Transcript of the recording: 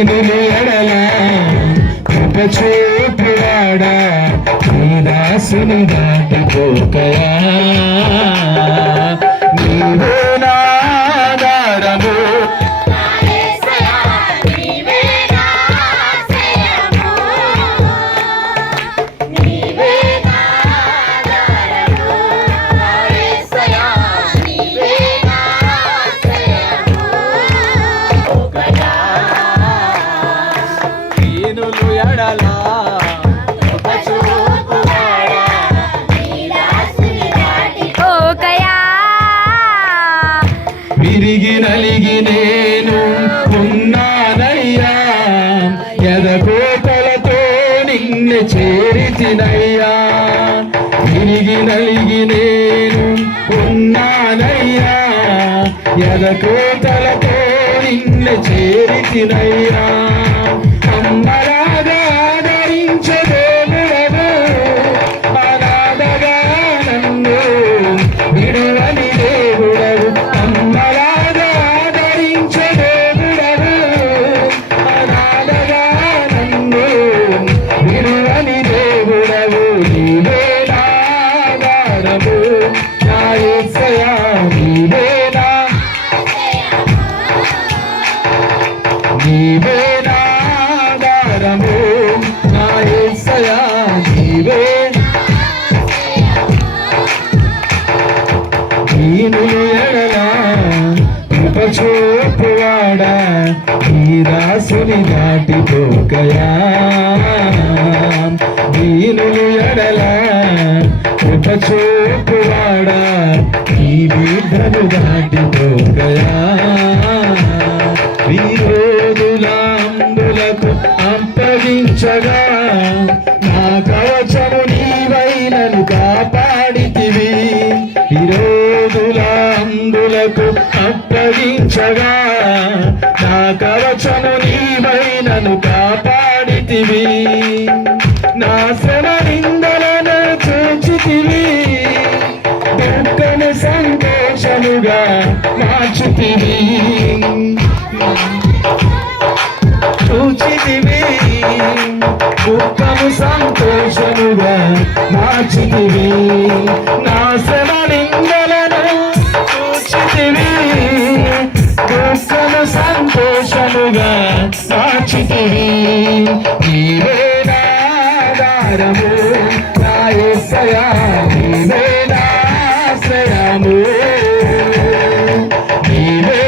దీనులు ఎడల కృప చూపువాడా నీ దాసుని దాటిపోకయా ఓకయా. విరిగి నలిగి నేను ఉన్నానయ్యా. ఎదకోతలతో నిన్ను చేరితినయ్యా. విరిగి నలిగి నేను ఉన్నానయ్యా. ఎదకోతలతో నిన్ను చేరితినయ్యా. నీవే నా ఆధారము నా యేసయ్యా నీవే. దీనులు ఎడల కృప చూపువాడా ఈ రాసుని దాటిపోకయా దీనులు ఎడల కృప చూపువాడా ఈ దాటిపోకయా విరోధులంబులకు అప్పగించగా నా కవచము నీవైనను కాపాడితివి. విరోధులంబులకు అప్పగించగా నా కవచము నీవైనను కాపాడితివి. నా శ్రమ నిందలను చూచితివి దుఃఖము సంతోషముగా దుఃఖము సంతోషముగా మార్చితివి. నా నిందలను చూచితివి. దుఃఖము సంతోషముగా మార్చితివి. నీవే నా ఆధారము నీవే నీవే